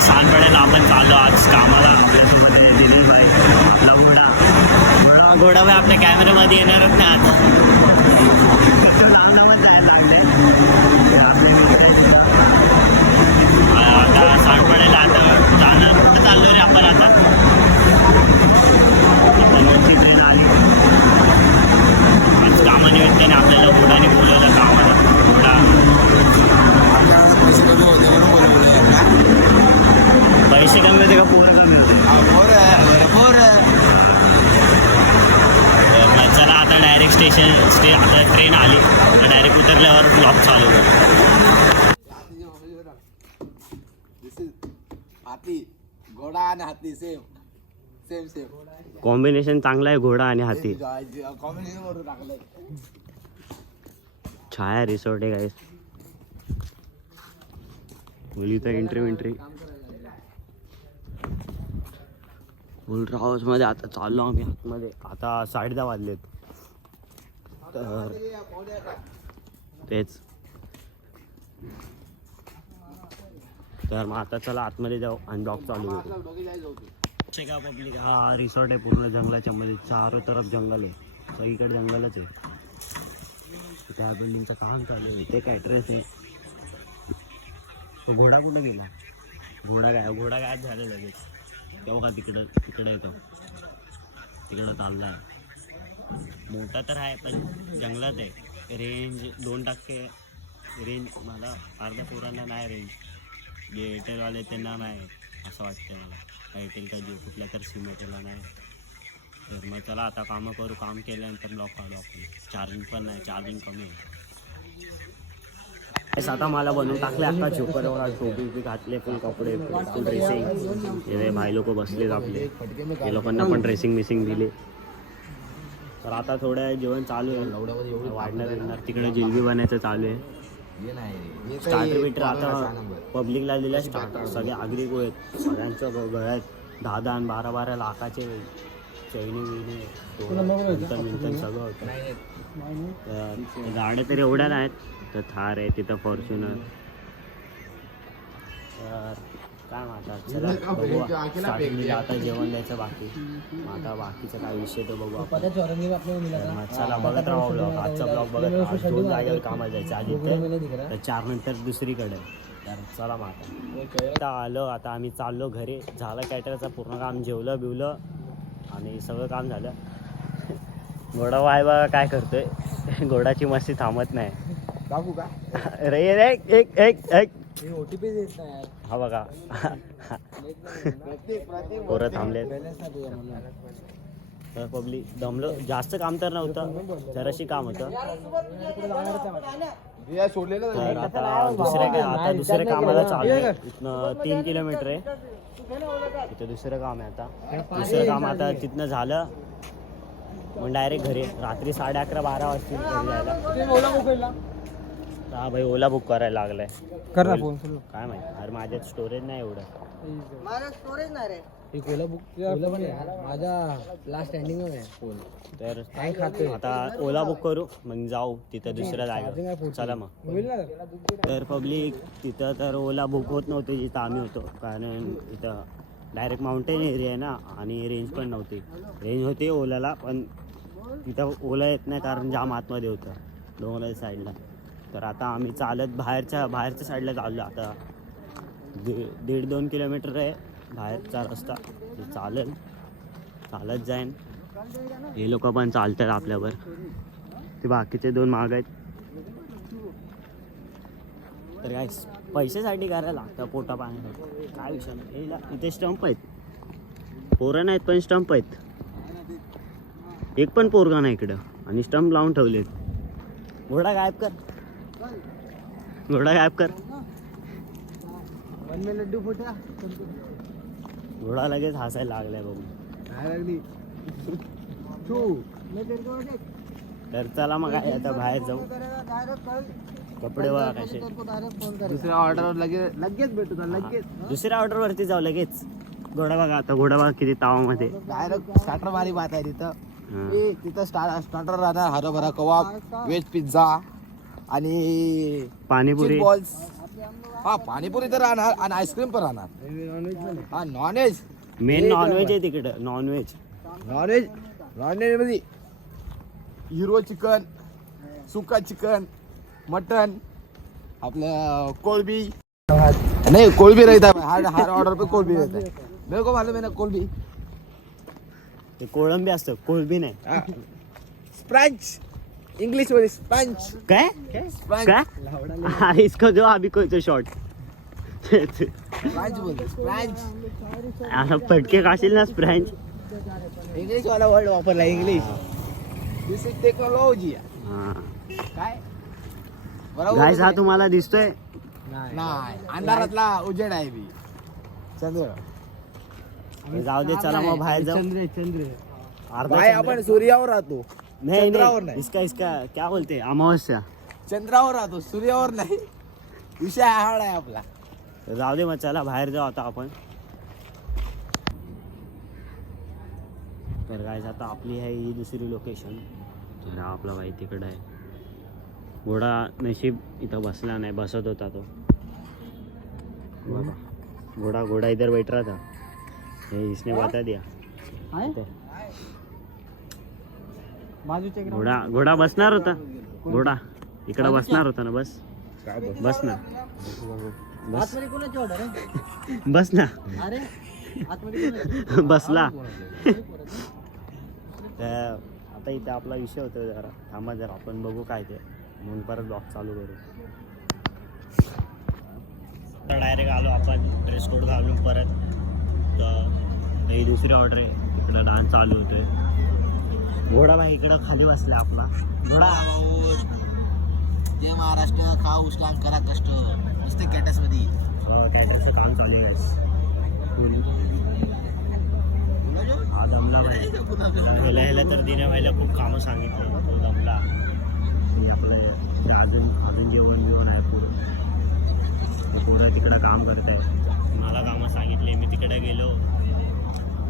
काय सांगपडेल आपण चाललो आज कामाला. आपल्यासोबत दिलीप भाई आपला घोडा भाई आपल्या कॅमेऱ्यामध्ये येणारच नाही आता. नाव जायला लागले आता सांगपडेल. आता जाणार कुठं चाललो रे आपण आता. ट्रेन आली आज कामानिमित्ताने आपल्याला घोडाने बोलवलं कामाला. घोडा पैसे कमी होते का पोरं कमी होते. चला आता डायरेक्ट स्टेशन आता ट्रेन आली तर डायरेक्ट उतरल्यावर ब्लॉग चालू हाती घोडा आणि हाती सेम सेम सेम कॉम्बिनेशन चांगला आहे. घोडा आणि हाती कॉम्बिनेशन वरून टाकलंय. छाया रिसॉर्ट आहे गाईस. मुलीचा एंट्री फुल हाऊस मध्ये आता चाललो आम्ही आतमध्ये. आता 10:30 वाजलेत तर तेच तर मग आता चला आतमध्ये जाऊ आणि ब्लॉग चालू करू. शेगाव पब्लिक हा रिसॉर्ट आहे पूर्ण जंगलाच्या मध्ये. चारो तरफ जंगल आहे. सगळीकडे जंगलच आहे. त्या बिल्डिंगचं काम चालू आहे. ते काय ड्रेस आहे. घोडा कुठं गेला. घोडा गायब झाला लगेच. तेव्हा का तिकडं येतो. तिकडं चाललाय. मोठा तर आहे पण जंगलात आहे. Range 2% range. मला अर्ध्या पोरांना नाही रेंज. जे एअरटेलवाले त्यांना नाही असं वाटतं मला. एअरटेल का जिओ कुठल्या तर सिम एअरटेलला नाही. तर मग चला आता कामं करू. काम केल्यानंतर ब्लॉक काढू आपण. चार्जिंग पण नाही. चार्जिंग कमी आहे. आता मला बनवून टाकले. आता चोपर टोपी घातले. फुल कपडे फुल ड्रेसिंग. हे भाई लोक बसलेत आपले. हे लोकांना पण ड्रेसिंग मिसिंग दिले. तर आता थोडं जेवण चालू आहे. वाढणार तिकडे जिलबी बनायचं चालू आहे. स्टार्टर बिटर आता पब्लिकला दिलं. स्टार्टर सगळे आगरी आहेत. सगळ्यांचं गळ्यात 10 आणि 12 लाखाचे चैनी विणी मिंटन सगळं होतं. तर गाड्या तर एवढ्या नाहीत. तर थार आहे तिथं फॉर्च्युनर. तर काय म्हणतात चला बघू. स्टार्टिंगला आता जेवण द्यायचं बाकी. आता बाकीचा काय विषय तो बघू आपण. चला बघत राहा ब्लॉग. आजचा ब्लॉग बघत राहा. 2 जागेवर कामाला जायचं आधी तर 4 नंतर दुसरीकडे. तर चला मग आता आलो. आता आम्ही चाललो घरी. झालं कॅटरचं पूर्ण काम. जेवलं बिवलं आणि सगळं काम झालं. घोडा वाय बघा काय करतोय. घोडाची मस्ती थांबत नाही. बाबू का रे एक OTP देत नाही. हा बघा पोरं थांबले. तर पब्लिक दमलो. जास्त काम तर नव्हतं. जराशी काम होतं. तर आता दुसऱ्या कामाला चालू आहे. इथनं 3 किलोमीटर आहे. इथं दुसरं काम आहे. आता दुसरं काम आता तिथनं झालं मग डायरेक्ट घरी. रात्री 11:30-12 वाजतील घरी जायला. हा भाई ओला बुक करायला लागलाय. कर ना फोन. काय माहिती. अरे माझ्यात स्टोरेज नाही एवढं. माझा स्टोरेज नाही रे. एक ओला बुक माझा लास्ट स्टँडिंग आहे फोन. तर आता ओला बुक करू मग जाऊ तिथं दुसऱ्या जागेवर. चला मग. तर पब्लिक तिथं तर ओला बुक होत नव्हते जिथं आम्ही होतो. कारण इथं डायरेक्ट माउंटेन एरिया आहे ना आणि रेंज पण नव्हती. रेंज होती ओलाला पण तिथं ओला येत नाही कारण जाम आतमध्ये होतं डोंगराच्या साईडला. तर आता आम्ही चालत बाहेरच्या साईडला चाललो. आता 1.5-2 किलोमीटर आहे बाहेरचा रस्ता. चालत जाईन. हे लोक पण चालतात आपल्यावर. ते बाकीचे 2 माग आहेत. तर काय पैशासाठी करायला लागतं पोटा पाण्यासाठी. काय विषय नाही. इथे स्टंप आहेत. पोरं नाहीत पण स्टंप आहेत. एक पण पोरगा नाही इकडं आणि स्टंप लावून ठेवलेत. घोडा गायब कर. घोडा लगेच हसायला लागलाय बघू. तर चला मग काय आता बाहेर जाऊ. कपडे बघा कसे. दुसऱ्या ऑर्डरवर लगेच भेटू. लगेच दुसऱ्या ऑर्डरवरती जाऊ लगेच. घोडा बघा आता. घोडा बघा किती तावामध्ये. डायरेक्ट स्टार्टर मारी बात आहे तिथं. तिथं स्टार्टर राहणार. हरभरा कबाब, व्हेज पिझ्झा आणि पाणीपुरी. बॉल्स हा पाणीपुरी तर राहणार आणि आईस्क्रीम पण राहणार. हा नॉनव्हेज मेन नॉनव्हेज आहे तिकडे. नॉनव्हेज नॉनव्हेज मध्ये हिरवं चिकन, सुका चिकन, मटन, आपलं कोळबी नहीं कोळबी रहता है. हर ऑर्डर पे कोळबी रहता है. मेरे को मालूम है ना कोळबी. ते कोळंबी असतं, कोळबी नाही. स्प्रंच इंग्लिश मध्ये स्प्रंच. काय स्प्रंच काय अरे इसको जो अभी कोई तो शॉर्ट स्प्रंच बोलते स्प्रंच. आता पटके खाशील ना फ्रेंच. इंग्लिश वाला वर्ड वापरला इंग्लिश. This is technology. हा काय बरोबर गाईस हा तुम्हाला दिसतोय नाही अंधारातला उजेड आहे मी चंद्र. जाऊ दे चला मग बाहेर जाऊ. अर्धा बाय चंद्र. आपण सूर्यावर राहतो. नहीं चंद्रावर नहीं नाही. इसका क्या बोलते हैं अमावस्या. चंद्रावर राहतो सूर्यावर नाही. विषय हार्ड आहे आपला. जाऊ दे मग चला बाहेर जाऊ आता आपण. तर गाईस आता आपली आहे ही दुसरी लोकेशन. तर हा आपला भाई तिकडं आहे. घोडा नशीब इथं बसला नाही, बसत होता तो. बघा, घोडा इधर बैठ रहा था. ये इसने बता दिया. घोडा बसणार होता. घोडा इकडं बसणार होता ना. बस बस ना बस आतमध्ये कोणाची ऑर्डर आहे? बस ना. अरे आतमध्ये कोणाची? बसला. तर आता इथे आपला विषय होता जरा थांबा जरा आपण बघू काय ते मग परत ब्लॉग चालू करू. तर डायरेक्ट आलो आपण ड्रेस कोड घालून परत. तर ही दुसरी ऑर्डर आहे. इकडं डान्स चालू होतोय. घोडा भाई इकडं खाली बसला आपला. घोडा जय महाराष्ट्र. खा उचला करा कष्ट मस्त कॅटस मध्ये. कॅटरचं काम चालू आहे. हा दमला भाई. ह्याला तर दिने व्हायला खूप कामं सांगितले. तो दमला. आपलं अजून जेवण आहे पुढं. पोरं तिकडं काम करत आहे. मला कामं सांगितले. मी तिकडे गेलो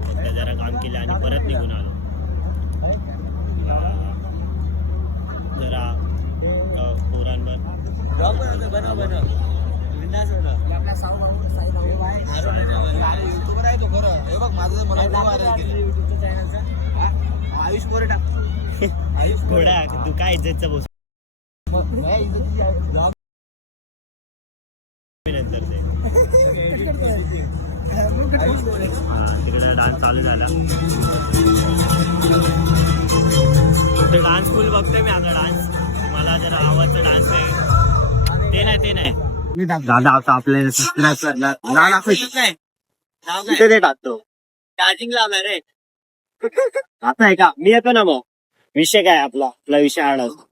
फक्त जरा काम केलं आणि परत निघून आलो. जरा पोरांवर आयुष कोरटा. घोडा तू काय इज्जतचं बोस नंतर ते. तिकडे डान्स चालू झाला. ते डान्स फुल बघतोय मी आता. डान्स मला जर आवडतं डान्स ते नाही दादा आता आपल्याला सबस्क्राईब करणार. ते टाकतो चार्जिंग लावणार रे. आता आहे का मी येतो ना मग. विषय काय आपला विषय हाड असतो.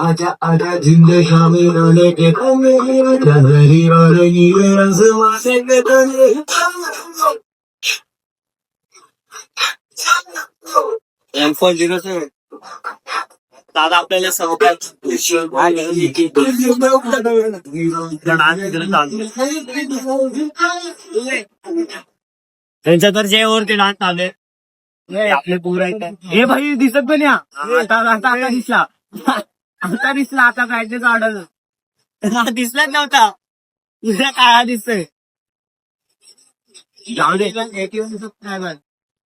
आजा आजा जिंद शामी नाले के घरी वाले नीले रंग से M407 दादा आपल्याला त्यांच्या तर जे वरती डान्स चालू आहे. आपले पोरं आहेत. हे भाई दिसत पण या आता दिसला. आता दिसला. आता ब्राईटनेस ऑर्डर दिसलाच नव्हता. तुझ्या काय दिसतोय. जाऊ दे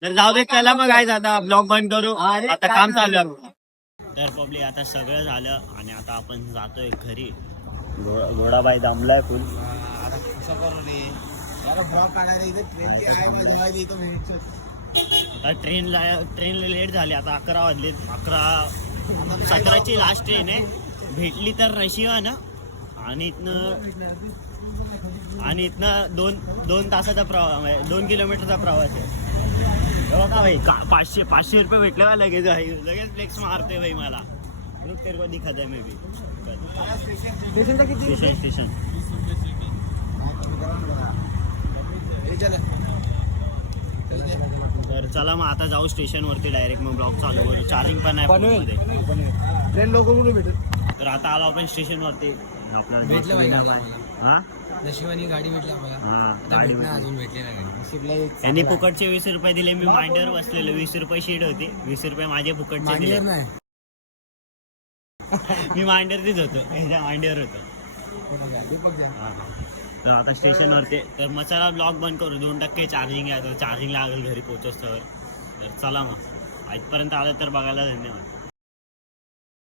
तर जाऊ दे. चला मग काय आता ब्लॉग बंद करू. आता काम चालू आहे. तर पब्लिक आता सगळं झालं आणि आता आपण जातोय घरी. घोडाबाई दमलाय फुल. ट्रेनला लेट झाली. आता 11 वाजले. 11:17ची लास्ट ट्रेन आहे. भेटली तर नशिबानं. आणि इथनं दोन तासाचा प्रवास 2 किलोमीटरचा प्रवास आहे. बघा भाई 500 रुपये भेटले का लगेच फ्लेक्स मारते भाई मला. तेरे को दिखा दे मे भी स्टेशन. तर चला मग आता जाऊ स्टेशन वरती डायरेक्ट. मग ब्लॉग चालू करू. चार्जिंग पण आहे ट्रेन लोक भेटेल. तर आता आलो आपण स्टेशन वरती. भेटलं हा नशिबानी गाडी भेटली आम्हाला. अजून भेटले नाही. त्यांनी फुकटचे 20 रुपये दिले. मी मांडीवर बसलेलो. 20 रुपये शीट होती. 20 रुपये माझे फुकटचे दिले. मी मांडीवरतीच होतो. ह्याच्या मांडीवर होतो. तर आता स्टेशनवरती तर मग चला ब्लॉग बंद करू. 2% चार्जिंग आहे, तर चार्जिंग लागेल घरी पोहोचोस तर चला मग. इथपर्यंत आलं तर बघायला धन्यवाद.